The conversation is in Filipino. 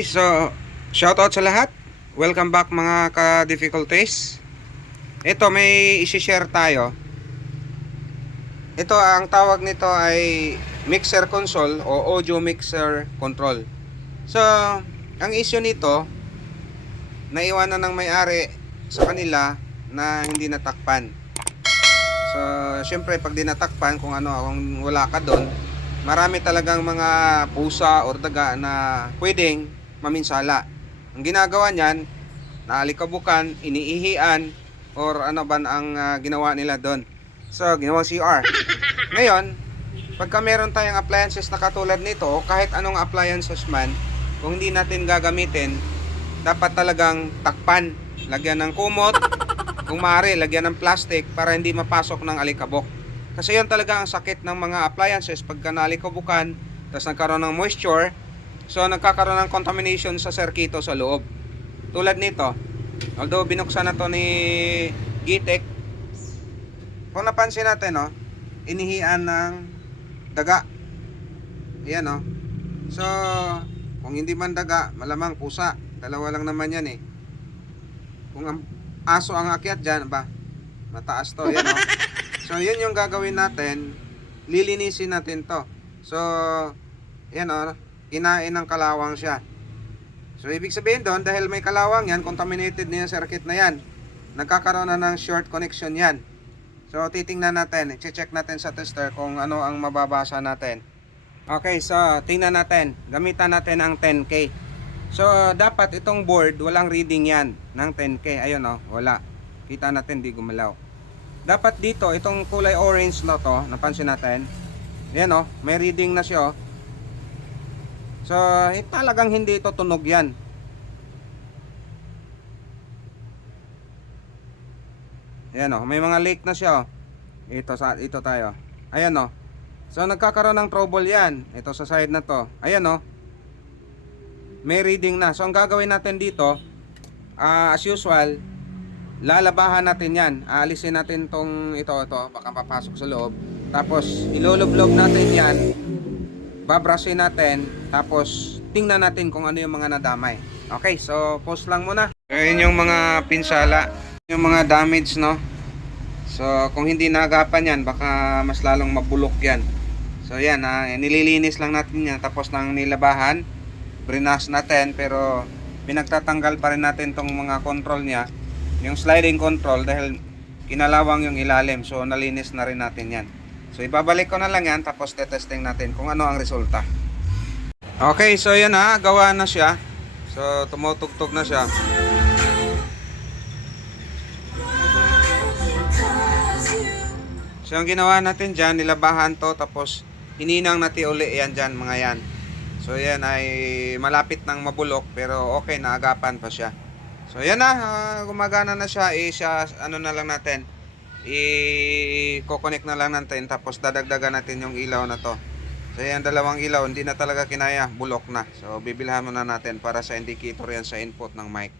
Okay, so shoutout sa lahat. Welcome back mga ka-difficulties. Ito may i-share tayo. Ito ang tawag nito ay mixer console o audio mixer control. So, ang issue nito, naiwanan ng may-ari sa kanila na hindi natakpan. So, syempre pag di natakpan, kung wala ka doon, marami talagang mga pusa or daga na pwedeng maminsala. Ang ginagawa niyan, naalikabukan, iniihian, or ano ba ang ginawa nila doon. So, ginawa CR. Ngayon, pagka meron tayong appliances na katulad nito, o kahit anong appliances man, kung hindi natin gagamitin, dapat talagang takpan. Lagyan ng kumot, kung maaari, lagyan ng plastic para hindi mapasok ng alikabok. Kasi yun talaga ang sakit ng mga appliances pagka naalikabukan, tapos nagkaroon ng moisture, so nagkakaroon ng contamination sa serkito sa loob. Tulad nito, although binuksan na to ni Gitek, kung napansin natin, inihian ng daga. Ayan, so kung hindi man daga, malamang pusa. Dalawa lang naman yan eh. Kung ang aso ang akyat dyan, mataas to. Ayan, so yun yung gagawin natin, lilinisin natin to. So yan kinain ng kalawang siya. So ibig sabihin doon, dahil may kalawang yan, contaminated na yung circuit na yan, nagkakaroon na ng short connection yan. So titingnan natin, i-check natin sa tester kung ano ang mababasa natin. Okay, so tingnan natin, gamitan natin ang 10K. So dapat itong board, walang reading yan ng 10K. Ayun wala. Kita natin, di gumalaw. Dapat dito, itong kulay orange na to, napansin natin, yan may reading na siya. So talagang hindi ito tunog yan. Yan may mga leak na siya. Ito tayo. Ayan so nagkakaroon ng trouble yan. Ito sa side na to. Ayan may reading na. So ang gagawin natin dito, as usual, lalabahan natin yan. Aalisin natin tong ito, baka papasok sa loob. Tapos iloloblob natin yan, babrushin natin, tapos tingnan natin kung ano yung mga nadamay. Okay, so pause lang muna. Ayun yung mga pinsala, yung mga damage so kung hindi naagapan yan, baka mas lalong mabulok yan. So yan, nililinis lang natin yan, tapos nang nilabahan, brinas natin, pero pinagtatanggal pa rin natin tong mga control niya, yung sliding control, dahil kinalawang yung ilalim. So nalinis na rin natin yan. So ibabalik ko na lang yan, tapos tetesting natin kung ano ang resulta. Okay, so yan gawa na siya. So tumutugtog na siya. So ang ginawa natin dyan, nilabahan to, tapos hininang natin uli yan dyan, mga yan. So yan ay malapit nang mabulok, pero okay, naagapan pa siya. So yan gumagana na siya. Na lang natin, i-coconnect na lang natin, tapos dadagdagan natin yung ilaw na to. So yan, dalawang ilaw, hindi na talaga kinaya, bulok na. So bibilhan muna natin para sa indicator yan sa input ng mic.